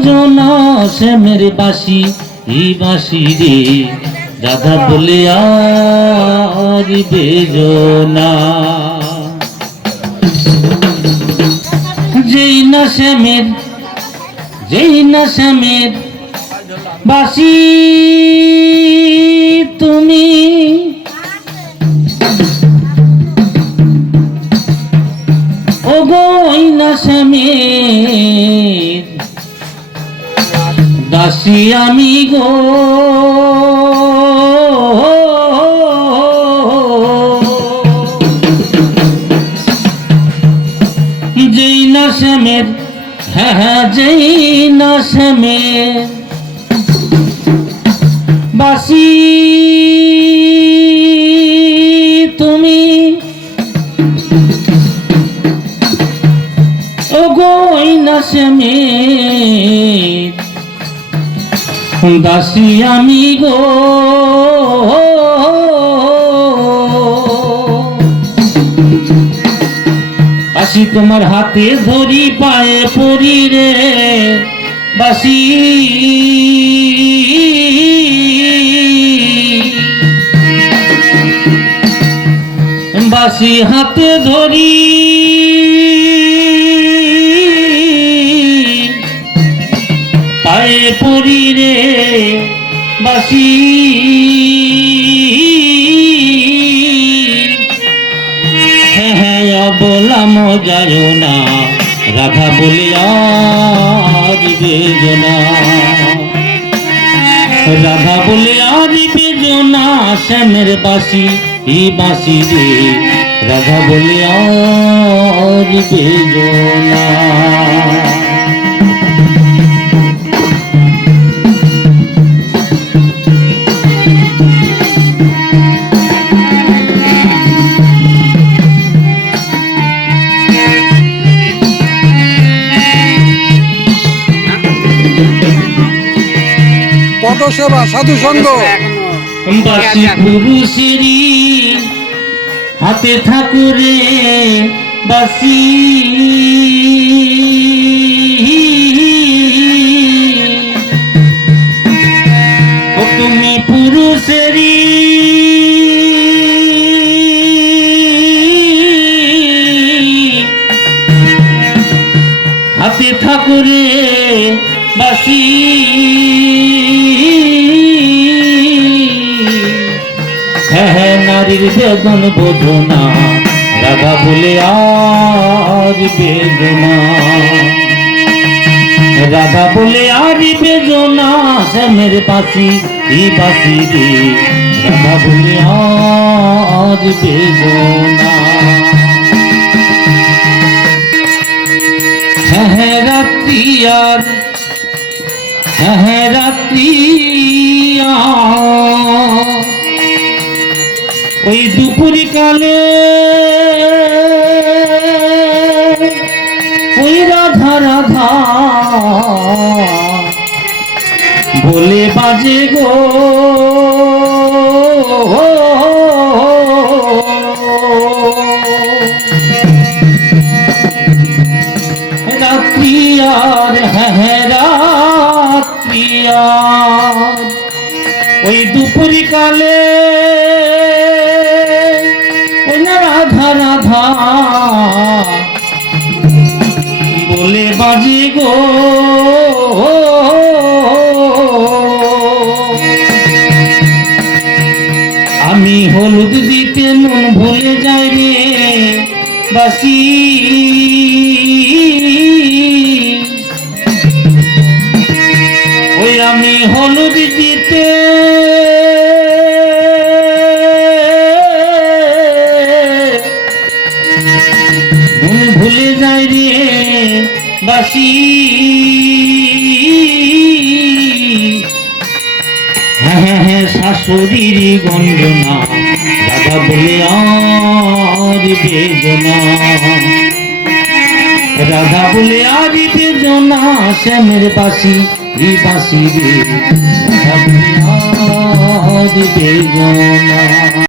বেজনা শ্যামের বাসি ই বাসি রে। রাধা বলে, আর বেজনা। যেই না শ্যামের যেই না শ্যামের বাসি তুমি ও গো না শ্যামের দাসী আমি গো। যেই না শ্যামের হ্যাঁ হ্যাঁ যেই না শ্যামের বাসি তুমি। ও গো ওই না শ্যামের দাসী আমি গো। আসি তোমার হাতে ধরি পায়ে পরি রে বাসি। বাসি হাতে ধরি পরি রে, বাসি। হ্যাঁ হ্যাঁ অবলাম যায় না, রাধা বলে আজ বেদনা। রাধা বলে আজ বেদনা, শ্যামের বাসি, ই বাসি রে। রাধা বলে আজ বেদনা। পদসেবা সাধু সঙ্গ হাতে ঠাকুরে বাসি। তুমি পুরুষেরই। হাতে ঠাকুরে বাসি। হ্যাঁ হ্যাঁ নারীর বেদন বোধনা, রাধা বলে আর বেদনা। রাধা বলে আর বেদনা, শ্যামের পাশি ই পাশি রে। রাধা বলে আর বেদনা। হ্যাঁ হ্যাঁ রাত্রি আর হ্যাঁ রাত্রি। ওই দুপুরি কালে ওই রাধা রাধা বলে বাজে গো। ওই দুপুরি কালে রাধা রাধা। বলে বাজি গো? আমি হলুদ দিতে মন ভুলে যাই রে বাসি। ওই আমি হলুদ ভুলে যাই রে বাসি। হ্যাঁ হ্যাঁ হ্যাঁ শাশুড়ির গঞ্জনা দাদা বলে, আর বেদনা। রাধা বলে, আর বেদনা, শ্যামের বাসি, ই বাসি রে। রাধা বলে বেদনা।